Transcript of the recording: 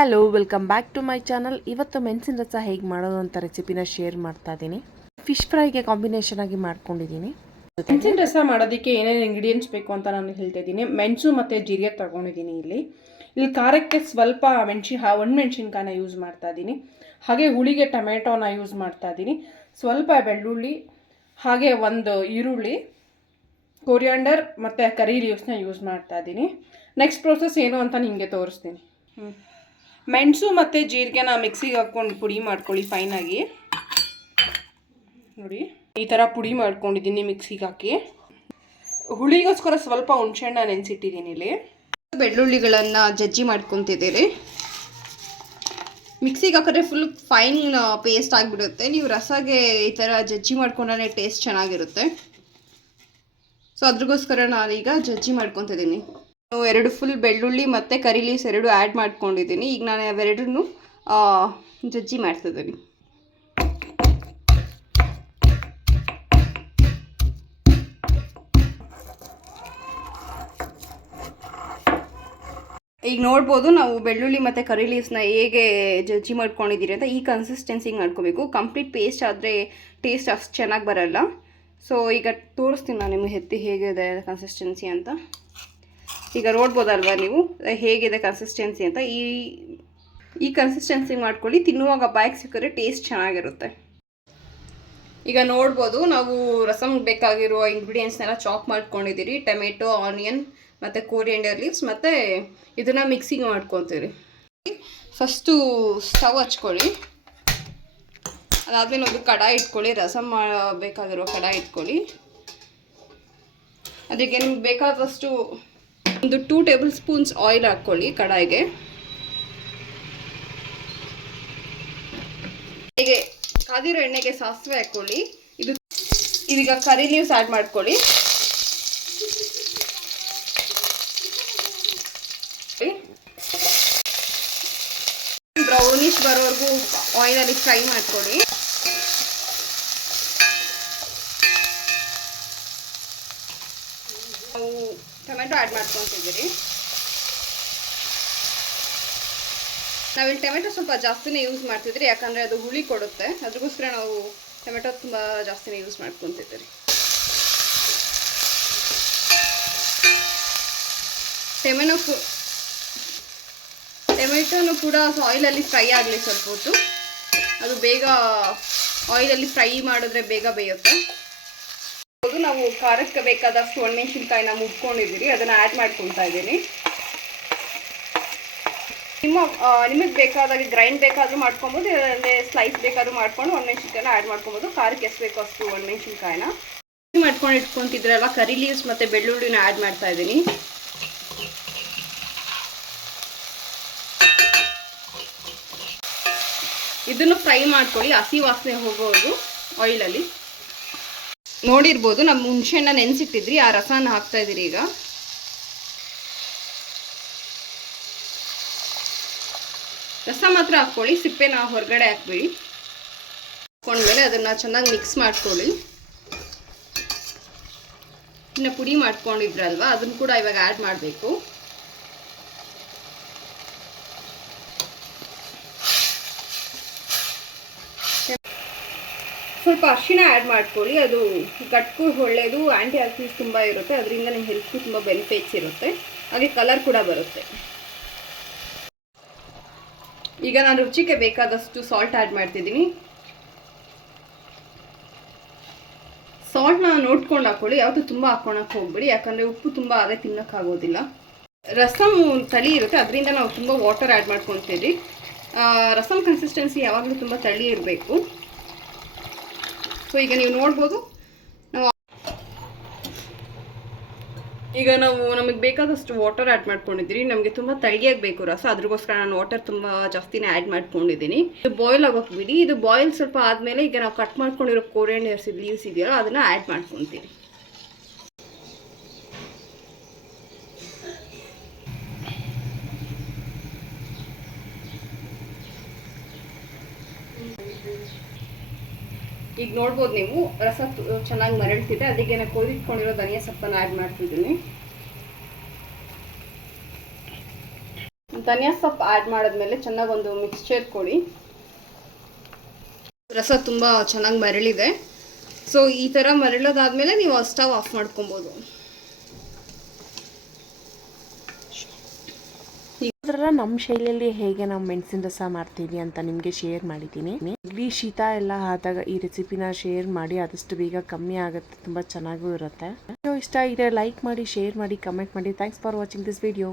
Hello, welcome back to my channel. ಇವತ್ತು ಮೆಣಸಿನ ರಸ ಹೇಗೆ ಮಾಡೋದು ಅಂತ ರೆಸಿಪಿನ ಶೇರ್ ಮಾಡ್ತಾ ಇದ್ದೀನಿ. ಫಿಶ್ ಫ್ರೈಗೆ ಕಾಂಬಿನೇಷನ್ ಆಗಿ ಮಾಡ್ಕೊಂಡಿದ್ದೀನಿ. ಮೆಣಸಿನ ರಸ ಮಾಡೋದಕ್ಕೆ ಏನೇನು ಇಂಗ್ರೀಡಿಯೆಂಟ್ಸ್ ಬೇಕು ಅಂತ ನಾನು ಹೇಳ್ತಾ ಇದ್ದೀನಿ. ಮೆಣಸು ಮತ್ತು ಜೀರಿಗೆ ತೊಗೊಂಡಿದ್ದೀನಿ. ಇಲ್ಲಿ ಖಾರಕ್ಕೆ ಸ್ವಲ್ಪ ಒಣಮೆಣಸಿನ್ಕಾಯಿನ ಯೂಸ್ ಮಾಡ್ತಾ ಇದ್ದೀನಿ. ಹಾಗೆ ಹುಳಿಗೆ ಟೊಮೆಟೊನ ಯೂಸ್ ಮಾಡ್ತಾ ಇದ್ದೀನಿ. ಸ್ವಲ್ಪ ಬೆಳ್ಳುಳ್ಳಿ, ಹಾಗೆ ಒಂದು ಈರುಳ್ಳಿ, ಕೊರಿಯಾಂಡರ್ ಮತ್ತು ಕರಿ ಲೀವ್ಸ್ನ ಯೂಸ್ ಮಾಡ್ತಾ ಇದ್ದೀನಿ. ನೆಕ್ಸ್ಟ್ ಪ್ರೋಸೆಸ್ ಏನು ಅಂತ ನಿಮಗೆ ತೋರಿಸ್ತೀನಿ. ಮೆಣಸು ಮತ್ತು ಜೀರಿಗೆನ ಮಿಕ್ಸಿಗೆ ಹಾಕ್ಕೊಂಡು ಪುಡಿ ಮಾಡ್ಕೊಳ್ಳಿ ಫೈನಾಗಿ. ನೋಡಿ, ಈ ಥರ ಪುಡಿ ಮಾಡ್ಕೊಂಡಿದ್ದೀನಿ ಮಿಕ್ಸಿಗೆ ಹಾಕಿ. ಹುಳಿಗೋಸ್ಕರ ಸ್ವಲ್ಪ ಹುಣಸೆಹಣ್ಣ ನೆನೆಸಿಟ್ಟಿದ್ದೀನಿ. ಇಲ್ಲಿ ಬೆಳ್ಳುಳ್ಳಿಗಳನ್ನು ಜಜ್ಜಿ ಮಾಡ್ಕೊತಿದ್ದೀರಿ. ಮಿಕ್ಸಿಗೆ ಹಾಕಿದ್ರೆ ಫುಲ್ ಫೈನ್ ಪೇಸ್ಟ್ ಆಗಿಬಿಡುತ್ತೆ. ನೀವು ರಸಗೆ ಈ ಥರ ಜಜ್ಜಿ ಮಾಡ್ಕೊಂಡ್ರೆ ಟೇಸ್ಟ್ ಚೆನ್ನಾಗಿರುತ್ತೆ. ಸೊ ಅದ್ರಗೋಸ್ಕರ ನಾನೀಗ ಜಜ್ಜಿ ಮಾಡ್ಕೊತಿದ್ದೀನಿ. ಎರಡು ಫುಲ್ ಬೆಳ್ಳುಳ್ಳಿ ಮತ್ತು ಕರಿ ಲೀವ್ಸ್ ಎರಡು ಆ್ಯಡ್ ಮಾಡ್ಕೊಂಡಿದ್ದೀನಿ. ಈಗ ನಾನು ಅವೆರಡನ್ನೂ ಜಜ್ಜಿ ಮಾಡ್ತಿದ್ದೀನಿ. ಈಗ ನೋಡ್ಬೋದು ನಾವು ಬೆಳ್ಳುಳ್ಳಿ ಮತ್ತು ಕರಿ ಲೀವ್ಸ್ನ ಹೇಗೆ ಜಜ್ಜಿ ಮಾಡ್ಕೊಂಡಿದ್ದೀರಿ ಅಂತ. ಈ ಕನ್ಸಿಸ್ಟೆನ್ಸಿಗೆ ಮಾಡ್ಕೋಬೇಕು. ಕಂಪ್ಲೀಟ್ ಪೇಸ್ಟ್ ಆದರೆ ಟೇಸ್ಟ್ ಅಷ್ಟು ಚೆನ್ನಾಗಿ ಬರೋಲ್ಲ. ಸೊ ಈಗ ತೋರಿಸ್ತೀನಿ ನಾನು ನಿಮಗೆ ಹೇಗಿದೆ ಕನ್ಸಿಸ್ಟೆನ್ಸಿ ಅಂತ. ಈಗ ನೋಡ್ಬೋದಲ್ವ ನೀವು ಹೇಗಿದೆ ಕನ್ಸಿಸ್ಟೆನ್ಸಿ ಅಂತ. ಈ ಕನ್ಸಿಸ್ಟೆನ್ಸಿ ಮಾಡ್ಕೊಳ್ಳಿ. ತಿನ್ನುವಾಗ ಬಾಯಿಗೆ ಸಿಕ್ಕಿದ್ರೆ ಟೇಸ್ಟ್ ಚೆನ್ನಾಗಿರುತ್ತೆ. ಈಗ ನೋಡ್ಬೋದು ನಾವು ರಸಮ್ಗೆ ಬೇಕಾಗಿರುವ ಇಂಗ್ರೀಡಿಯೆಂಟ್ಸ್ನೆಲ್ಲ ಚಾಪ್ ಮಾಡ್ಕೊಂಡಿದ್ದೀರಿ. ಟೊಮೆಟೊ, ಆನಿಯನ್ ಮತ್ತು ಕೊರಿಯಾಂಡರ್ ಲೀವ್ಸ್ ಮತ್ತು ಇದನ್ನು ಮಿಕ್ಸಿಂಗ್ ಮಾಡ್ಕೊತೀರಿ. ಫಸ್ಟು ಸ್ಟವ್ ಹಚ್ಕೊಳ್ಳಿ. ಅದಾದಮೇಲೆ ಒಂದು ಕಡಾಯಿ ಇಟ್ಕೊಳ್ಳಿ. ರಸಮ್ ಬೇಕಾಗಿರೋ ಕಡಾಯಿ ಇಟ್ಕೊಳ್ಳಿ. ಅದಕ್ಕೆ ನಿಮ್ಗೆ ಬೇಕಾದಷ್ಟು ಒಂದು 2 ಟೇಬಲ್ ಸ್ಪೂನ್ಸ್ ಆಯಿಲ್ ಹಾಕ್ಕೊಳ್ಳಿ ಕಡಾಯಿಗೆ. ಹೀಗೆ ಕಾದಿರೋ ಎಣ್ಣೆಗೆ ಸಾಸಿವೆ ಹಾಕ್ಕೊಳ್ಳಿ. ಇದೀಗ ಕರಿ ಲೀವ್ಸ್ ಆ್ಯಡ್ ಮಾಡ್ಕೊಳ್ಳಿ. ಬ್ರೌನಿಶ್ ಬರೋವರೆಗೂ ಆಯಿಲಲ್ಲಿ ಫ್ರೈ ಮಾಡ್ಕೊಳ್ಳಿ. ನಾವು ಟೊಮೆಟೊ ಆ್ಯಡ್ ಮಾಡ್ಕೊತಿದ್ದೀರಿ. ನಾವಿಲ್ಲಿ ಟೊಮೆಟೊ ಸ್ವಲ್ಪ ಜಾಸ್ತಿನೇ ಯೂಸ್ ಮಾಡ್ತಿದ್ರಿ, ಯಾಕಂದರೆ ಅದು ಹುಳಿ ಕೊಡುತ್ತೆ. ಅದಕ್ಕೋಸ್ಕರ ನಾವು ಟೊಮೆಟೊ ತುಂಬ ಜಾಸ್ತಿನೇ ಯೂಸ್ ಮಾಡ್ಕೊತಿದ್ದೀರಿ. ಟೊಮೆಟೊನು ಕೂಡ ಆಯಿಲಲ್ಲಿ ಫ್ರೈ ಆಗಲಿ ಸ್ವಲ್ಪ ಹೊತ್ತು. ಅದು ಬೇಗ ಆಯಿಲಲ್ಲಿ ಫ್ರೈ ಮಾಡಿದ್ರೆ ಬೇಗ ಬೇಯುತ್ತೆ. ನಾವು ಖಾರಕ್ಕೆ ಬೇಕಾದಷ್ಟು ಒಣಮೆಣಸಿನ್ಕಾಯಿನ ಮುಟ್ಕೊಂಡಿದ್ದೀರಿ, ಅದನ್ನು ಆ್ಯಡ್ ಮಾಡ್ಕೊತಾ ಇದ್ದೀನಿ. ನಿಮಗೆ ಬೇಕಾದಾಗೆ ಗ್ರೈಂಡ್ ಬೇಕಾದರೂ ಮಾಡ್ಕೊಬೋದು, ಇಲ್ಲಂದರೆ ಸ್ಲೈಸ್ ಬೇಕಾದರೂ ಮಾಡ್ಕೊಂಡು ಒಣಮೆಣಸಿನ್ಕಾಯಿನ ಆ್ಯಡ್ ಮಾಡ್ಕೊಬೋದು. ಖಾರಕ್ಕೆ ಎಷ್ಟು ಬೇಕೋ ಅಷ್ಟು ಒಣಮೆಣಸಿನ್ಕಾಯಿನ ಮಾಡ್ಕೊಂಡು ಇಟ್ಕೊತಿದ್ರಲ್ಲ. ಕರಿ ಲೀವ್ಸ್ ಮತ್ತು ಬೆಳ್ಳುಳ್ಳಿನ ಆ್ಯಡ್ ಮಾಡ್ತಾ ಇದ್ದೀನಿ. ಇದನ್ನು ಫ್ರೈ ಮಾಡ್ಕೊಳ್ಳಿ, ಹಸಿ ವಾಸನೆ ಹೋಗೋದು ಆಯಿಲಲ್ಲಿ. ನೋಡಿರ್ಬೋದು ನಮ್ಮ ಹುಣಸೆಹಣ್ಣ ನೆನೆಸಿಟ್ಟಿದ್ರಿ, ಆ ರಸನ ಹಾಕ್ತಾ ಇದ್ದೀರಿ. ಈಗ ರಸ ಮಾತ್ರ ಹಾಕ್ಕೊಳ್ಳಿ, ಸಿಪ್ಪೆನ ಹೊರಗಡೆ ಹಾಕ್ಬೇಡಿ. ಹಾಕೊಂಡ್ಮೇಲೆ ಅದನ್ನು ಚೆನ್ನಾಗಿ ಮಿಕ್ಸ್ ಮಾಡ್ಕೊಳ್ಳಿ. ಇನ್ನು ಪುಡಿ ಮಾಡ್ಕೊಂಡಿದ್ರಲ್ವ, ಅದನ್ನು ಕೂಡ ಇವಾಗ ಆ್ಯಡ್ ಮಾಡಬೇಕು. ಸ್ವಲ್ಪ ಅರಿಶಿನ ಆ್ಯಡ್ ಮಾಡ್ಕೊಳ್ಳಿ. ಅದು ಗಟ್ಗೂ ಒಳ್ಳೆಯದು, ಆ್ಯಂಟಿ ಆಕ್ಸಿಡೆಂಟ್ಸ್ ತುಂಬ ಇರುತ್ತೆ. ಅದರಿಂದ ನಿಮ್ಮ ಹೆಲ್ತ್ಗೂ ತುಂಬ ಬೆನಿಫಿಟ್ಸ್ ಇರುತ್ತೆ. ಹಾಗೆ ಕಲರ್ ಕೂಡ ಬರುತ್ತೆ. ಈಗ ನಾನು ರುಚಿಗೆ ಬೇಕಾದಷ್ಟು ಸಾಲ್ಟ್ ಆ್ಯಡ್ ಮಾಡ್ತಿದ್ದೀನಿ. ಸಾಲ್ಟ್ನ ನೋಡ್ಕೊಂಡು ಹಾಕ್ಕೊಳ್ಳಿ, ಯಾವತ್ತೂ ತುಂಬ ಹಾಕ್ಕೊಳಕ್ಕೆ ಹೋಗ್ಬೇಡಿ, ಯಾಕಂದರೆ ಉಪ್ಪು ತುಂಬ ಅದೇ ತಿನ್ನೋಕ್ಕಾಗೋದಿಲ್ಲ. ರಸಮ್ ತಳಿ ಇರುತ್ತೆ, ಅದರಿಂದ ನಾವು ತುಂಬ ವಾಟರ್ ಆ್ಯಡ್ ಮಾಡ್ಕೊತೀವಿ. ರಸಮ್ ಕನ್ಸಿಸ್ಟೆನ್ಸಿ ಯಾವಾಗಲೂ ತುಂಬ ತಳಿ ಇರಬೇಕು. ಸೊ ಈಗ ನೀವು ನೋಡ್ಬೋದು, ನಮಗೆ ಬೇಕಾದಷ್ಟು ವಾಟರ್ ಆ್ಯಡ್ ಮಾಡ್ಕೊಂಡಿದ್ದೀರಿ. ನಮಗೆ ತುಂಬ ತಳಿಯಾಗಿ ಬೇಕು ರಸ, ಅದ್ರಗೋಸ್ಕರ ನಾನು ವಾಟರ್ ತುಂಬ ಜಾಸ್ತಿನೇ ಆ್ಯಡ್ ಮಾಡ್ಕೊಂಡಿದ್ದೀನಿ. ಇದು ಬಾಯ್ಲ್ ಆಗೋಕೆ ಬಿಡಿ. ಇದು ಬಾಯ್ಲ್ ಸ್ವಲ್ಪ ಆದಮೇಲೆ ಈಗ ನಾವು ಕಟ್ ಮಾಡ್ಕೊಂಡಿರೋ ಕೊರಿಯಾಂಡರ್ ಲೀವ್ಸ್ ಇದೆಯಲ್ಲ, ಅದನ್ನು ಆ್ಯಡ್ ಮಾಡ್ಕೊತೀವಿ. ಈಗ ನೋಡ್ಬೋದು ನೀವು, ರಸ ಚೆನ್ನಾಗಿ ಮರಳ್ತಿದೆ. ಅದಕ್ಕೆ ನಾನು ಕೊಯ್ದಿಟ್ಕೊಂಡಿರೋ ಧನಿಯಾ ಸೊಪ್ಪನ್ನು ಆ್ಯಡ್ ಮಾಡ್ತಿದ್ದೀನಿ. ಧನಿಯಾ ಸೊಪ್ಪು ಆ್ಯಡ್ ಮಾಡಿದ್ಮೇಲೆ ಚೆನ್ನಾಗಿ ಒಂದು ಮಿಕ್ಸ್ಚರ್ ಕೊಡಿ. ರಸ ತುಂಬ ಚೆನ್ನಾಗಿ ಮರಳಿದೆ. ಸೊ ಈ ಥರ ಮರಳೋದಾದ್ಮೇಲೆ ನೀವು ಸ್ಟವ್ ಆಫ್ ಮಾಡ್ಕೊಬೋದು. ಇದರ ನಮ್ಮ ಶೈಲಿಯಲ್ಲಿ ಹೇಗೆ ನಾವು ಮೆಣಸಿನ ರಸ ಮಾಡ್ತೀವಿ ಅಂತ ನಿಮಗೆ ಶೇರ್ ಮಾಡಿದ್ದೀನಿ. ಇಲ್ಲಿ ಶೀತ ಎಲ್ಲ ಆದಾಗ ಈ ರೆಸಿಪಿನ ಶೇರ್ ಮಾಡಿ, ಆದಷ್ಟು ಬೇಗ ಕಮ್ಮಿ ಆಗುತ್ತೆ, ತುಂಬ ಚೆನ್ನಾಗೂ ಇರುತ್ತೆ. ಇಷ್ಟ ಇದೆ ಲೈಕ್ ಮಾಡಿ, ಶೇರ್ ಮಾಡಿ, ಕಮೆಂಟ್ ಮಾಡಿ. Thanks for watching this video.